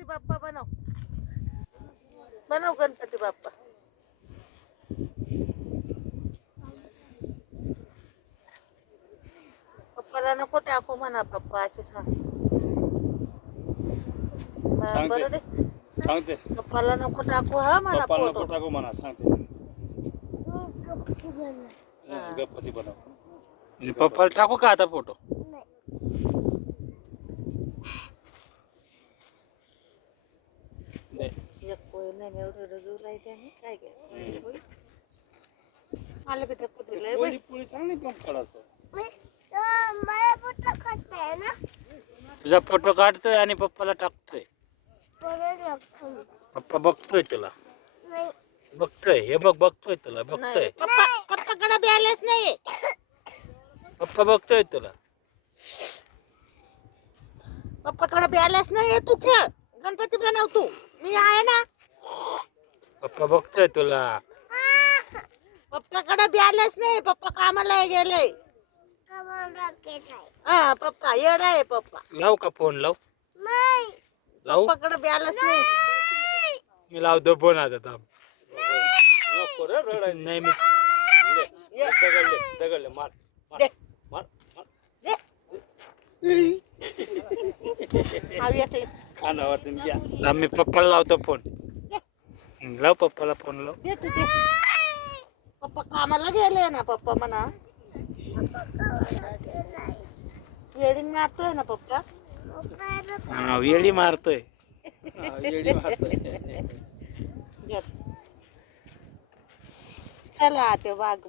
गणपती बाप्पा बनव. बनव गणपती बाप्पा. पप्पाला नको टाकू म्हणा. पप्पा असे सांग. बरं रे. सांगते पप्पाला नको टाकू हा म्हणा. पप्पाला नको फोटो टाकू म्हणा. सांगते गणपती बनव. पप्पाला टाकू का आता फोटो? एक पोळी नाही एवढं रजूला त्याने काय घ्या. मला बी टाकू दिलंय बाई. पोळी चांगली पण काढतो. ना तुझा फोटो काढतोय आणि पप्पाला टाकतोय. पप्पा बघतोय तुला. बघतोय. हे बघतोय तुला. बघतोय. पप्पा पप्पाकडे बॅलन्स नाही. पप्पा बघतोय तुला. पप्पाकडे बॅलन्स नाही. तू खेळ. गणपती बनव तू. मी आहे ना. पप्पा बघतोय तुला. पप्पाकडे बॅलन्स नाही. पप्पा कामाला गेले. हा पप्पा येडा आहे पप्पा. लाव का फोन? लाव. लावू. पप्पाकडे बॅलन्स नाही. मी लावतो फोन आता. थांब. नाही मी दगडले मार दे. मार दे. खानावरती घ्या. मी पप्पाला लावतो फोन. लाव पप्पाला फोन. लाव. दे तू दे. पप्पा कामाला गेले ना. पप्पा म्हणा येडिंग मारतोय ना पप्पा. हा वेळी मारतोय. चला ते वाघ